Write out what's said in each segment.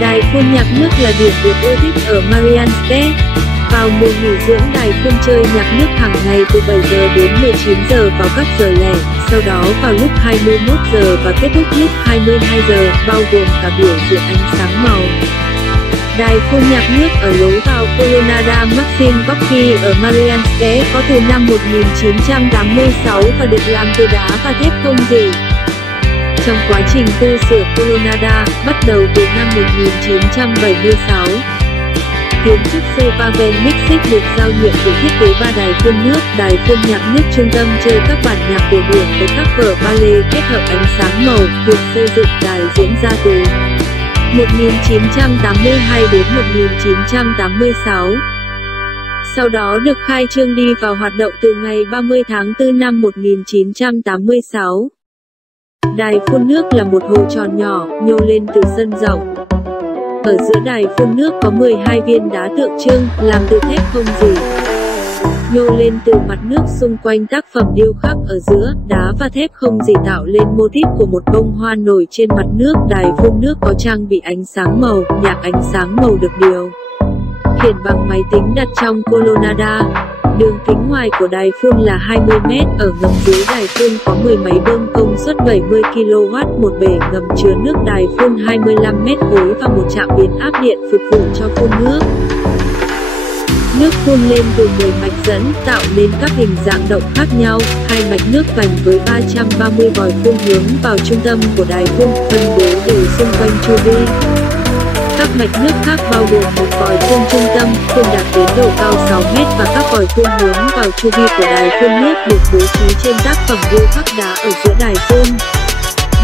Đài phun nhạc nước là điểm được ưa thích ở Mariinsky. Vào mùa nghỉ dưỡng, đài phun chơi nhạc nước hàng ngày từ 7 giờ đến 19 giờ vào các giờ lẻ, sau đó vào lúc 21 giờ và kết thúc lúc 22 giờ, bao gồm cả biểu diễn ánh sáng màu. Đài phun nhạc nước ở lối vào Kolonada Maxim Gorky ở Mariinsky có từ năm 1986 và được làm từ đá và thép không rỉ. Trong quá trình tu sửa Kolonada, bắt đầu từ năm 1976, kiến trúc sư Pavel Mixik được giao nhiệm vụ thiết kế 3 đài phun nước. Đài phun nhạc nước trung tâm chơi các bản nhạc cổ điển với các vở ballet kết hợp ánh sáng màu. Việc xây dựng đài diễn ra từ 1982 đến 1986. Sau đó được khai trương đi vào hoạt động từ ngày 30 tháng 4 năm 1986. Đài phun nước là một hồ tròn nhỏ, nhô lên từ sân rộng. Ở giữa đài phun nước có 12 viên đá tượng trưng, làm từ thép không rỉ. Nhô lên từ mặt nước xung quanh tác phẩm điêu khắc ở giữa, đá và thép không rỉ tạo lên mô típ của một bông hoa nổi trên mặt nước. Đài phun nước có trang bị ánh sáng màu, nhạc ánh sáng màu được điều khiển bằng máy tính đặt trong Kolonada. Đường kính ngoài của đài phun là 20 m, ở ngầm dưới đài phun có 10 máy bơm công suất 70 kW, một bể ngầm chứa nước đài phun 25 m khối và một trạm biến áp điện phục vụ cho phun nước. Nước phun lên từ 10 mạch dẫn, tạo nên các hình dạng động khác nhau. 2 mạch nước vành với 330 vòi phun hướng vào trung tâm của đài phun, phân bố đều xung quanh chu vi. Các mạch nước khác bao gồm một vòi phun trung tâm, phun đạt đến độ cao 6 m và các vòi phun hướng vào chu vi của đài phun nước được bố trí trên tác phẩm điêu khắc đá ở giữa đài phun.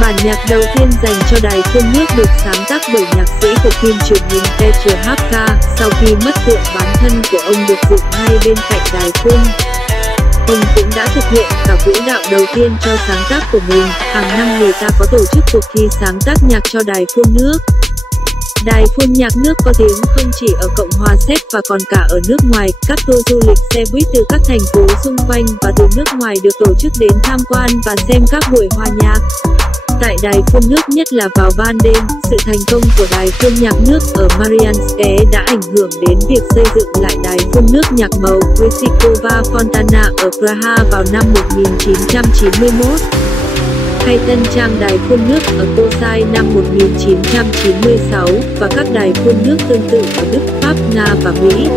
Bản nhạc đầu tiên dành cho đài phun nước được sáng tác bởi nhạc sĩ của phim truyền hình Petr Hapka. Sau khi mất tượng bán thân của ông được dựng ngay bên cạnh đài phun, ông cũng đã thực hiện cả vũ đạo đầu tiên cho sáng tác của mình. Hàng năm người ta có tổ chức cuộc thi sáng tác nhạc cho đài phun nước. Đài phun nhạc nước có tiếng không chỉ ở Cộng hòa Séc và còn cả ở nước ngoài. Các tour du lịch xe buýt từ các thành phố xung quanh và từ nước ngoài được tổ chức đến tham quan và xem các buổi hòa nhạc tại đài phun nước, nhất là vào ban đêm. Sự thành công của đài phun nhạc nước ở Mariinsky đã ảnh hưởng đến việc xây dựng lại đài phun nước nhạc màu Krsikova Fontana ở Praha vào năm 1991. Hay tân trang đài phun nước ở Kosai năm 1996 và các đài phun nước tương tự ở Đức, Pháp, Nga và Mỹ.